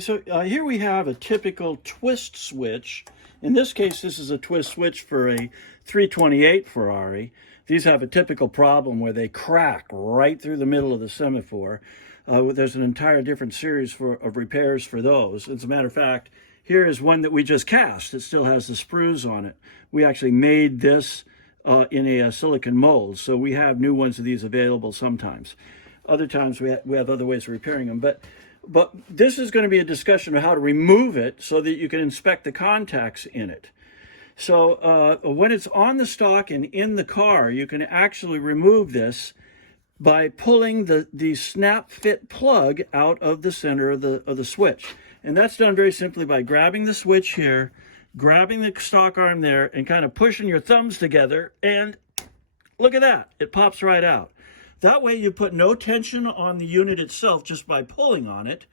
So here we have a typical twist switch. In this case, this is a twist switch for a 328 Ferrari. These have a typical problem where they crack right through the middle of the semaphore. There's an entire different series of repairs for those. As a matter of fact, here is one that we just cast. It still has the sprues on it. We actually made this in a silicon mold, so we have new ones of these available sometimes. Other times we have other ways of repairing them. But this is going to be a discussion of how to remove it so that you can inspect the contacts in it. So when it's on the stock and in the car, you can actually remove this by pulling the snap fit plug out of the center of the switch. And that's done very simply by grabbing the switch here, grabbing the stock arm there, and kind of pushing your thumbs together, and look at that, it pops right out. That way you put no tension on the unit itself just by pulling on it,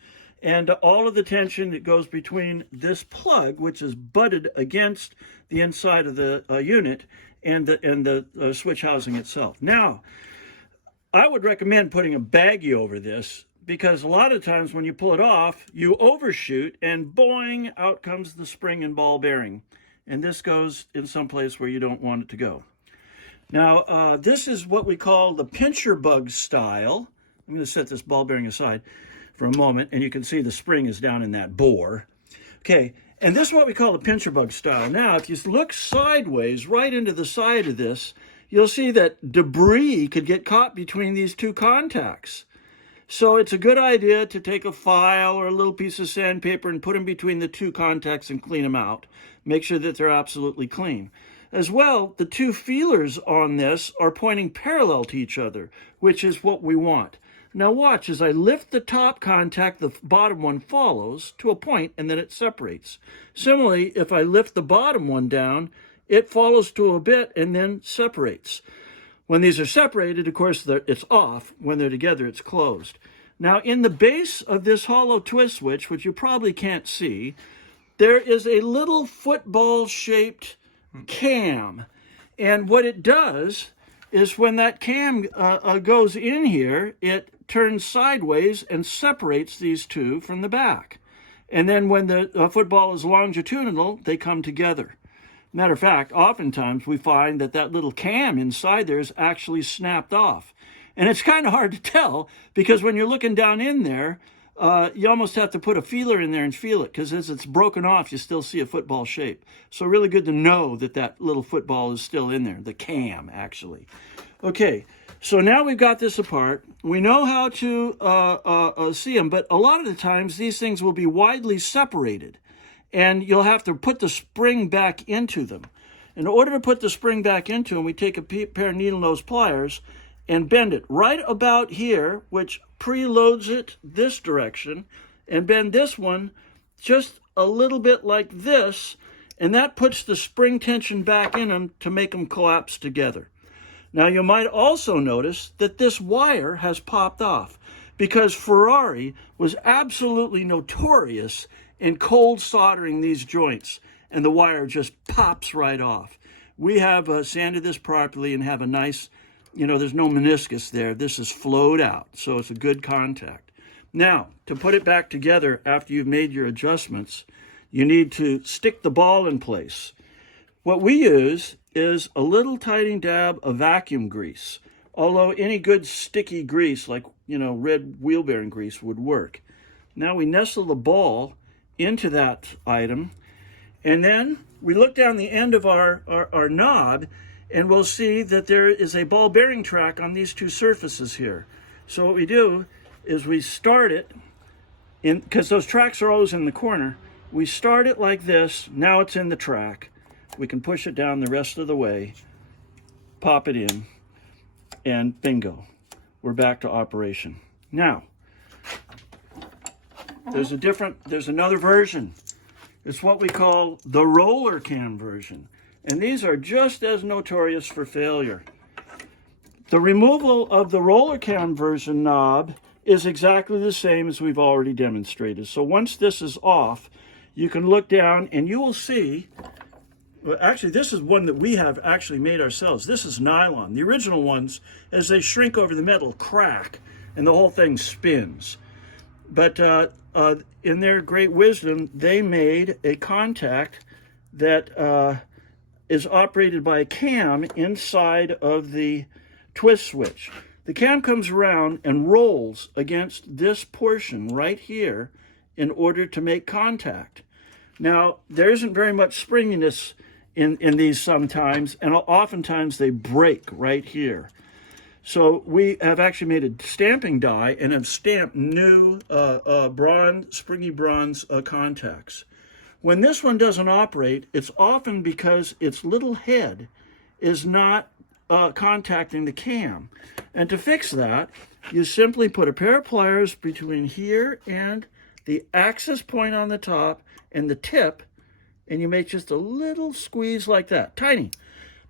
and all of the tension that goes between this plug, which is butted against the inside of the unit, and the switch housing itself. Now, I would recommend putting a baggie over this, because a lot of times when you pull it off, you overshoot and boing, out comes the spring and ball bearing. And this goes in some place where you don't want it to go. Now, this is what we call the pincher bug style. I'm going to set this ball bearing aside for a moment, and you can see the spring is down in that bore. Okay, and this is what we call the pincher bug style. Now, if you look sideways right into the side of this, you'll see that debris could get caught between these two contacts. So it's a good idea to take a file or a little piece of sandpaper and put them between the two contacts and clean them out. Make sure that they're absolutely clean. As well, the two feelers on this are pointing parallel to each other, which is what we want. Now watch, as I lift the top contact, the bottom one follows to a point and then it separates. Similarly, if I lift the bottom one down, it follows to a bit and then separates. When these are separated, of course, it's off. When they're together, it's closed. Now, in the base of this hollow twist switch, which you probably can't see, there is a little football-shaped cam. And what it does is when that cam goes in here, it turns sideways and separates these two from the back. And then when the football is longitudinal, they come together. Matter of fact, oftentimes we find that little cam inside there is actually snapped off. And it's kind of hard to tell, because when you're looking down in there, you almost have to put a feeler in there and feel it, because as it's broken off, you still see a football shape. So really good to know that little football is still in there, the cam, actually. Okay, so now we've got this apart. We know how to see them, but a lot of the times these things will be widely separated, and you'll have to put the spring back into them. In order to put the spring back into them, we take a pair of needle nose pliers and bend it right about here, which preloads it this direction, and bend this one just a little bit like this, and that puts the spring tension back in them to make them collapse together. Now, you might also notice that this wire has popped off, because Ferrari was absolutely notorious in cold soldering these joints, and the wire just pops right off. We have sanded this properly and have a nice, there's no meniscus there. This is flowed out, so it's a good contact. Now, to put it back together after you've made your adjustments, you need to stick the ball in place. What we use is a little tiny dab of vacuum grease, although any good sticky grease like, red wheel bearing grease would work. Now we nestle the ball into that item, and then we look down the end of our knob, and we'll see that there is a ball bearing track on these two surfaces here. So what we do is we start it, because those tracks are always in the corner, we start it like this. Now it's in the track. We can push it down the rest of the way, pop it in, and bingo, we're back to operation. Now, there's another version. It's what we call the roller cam version. And these are just as notorious for failure. The removal of the roller cam version knob is exactly the same as we've already demonstrated. So once this is off, you can look down and you will see, well, actually this is one that we have actually made ourselves. This is nylon. The original ones, as they shrink over the metal, crack and the whole thing spins. But in their great wisdom, they made a contact that is operated by a cam inside of the twist switch. The cam comes around and rolls against this portion right here in order to make contact. Now, there isn't very much springiness in these sometimes, and oftentimes they break right here. So we have actually made a stamping die and have stamped new springy bronze contacts. When this one doesn't operate, it's often because its little head is not contacting the cam. And to fix that, you simply put a pair of pliers between here and the access point on the top and the tip, and you make just a little squeeze like that, tiny.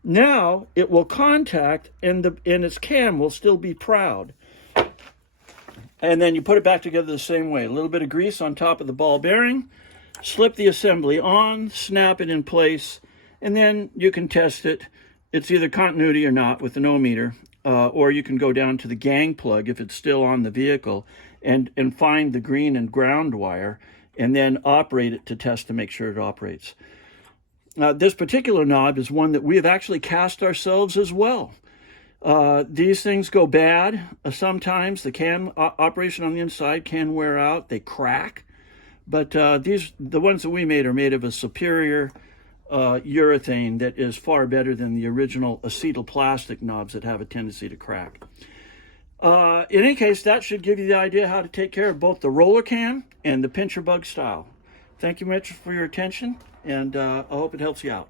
Now it will contact, and its cam will still be proud. And then you put it back together the same way. A little bit of grease on top of the ball bearing, slip the assembly on, snap it in place, and then you can test it. It's either continuity or not with an ohmmeter, or you can go down to the gang plug if it's still on the vehicle and find the green and ground wire and then operate it to test to make sure it operates. This particular knob is one that we have actually cast ourselves as well. These things go bad. Sometimes the cam operation on the inside can wear out. They crack. But the ones that we made are made of a superior urethane that is far better than the original acetyl plastic knobs that have a tendency to crack. In any case, that should give you the idea how to take care of both the roller cam and the pincher bug style. Thank you much for your attention, and I hope it helps you out.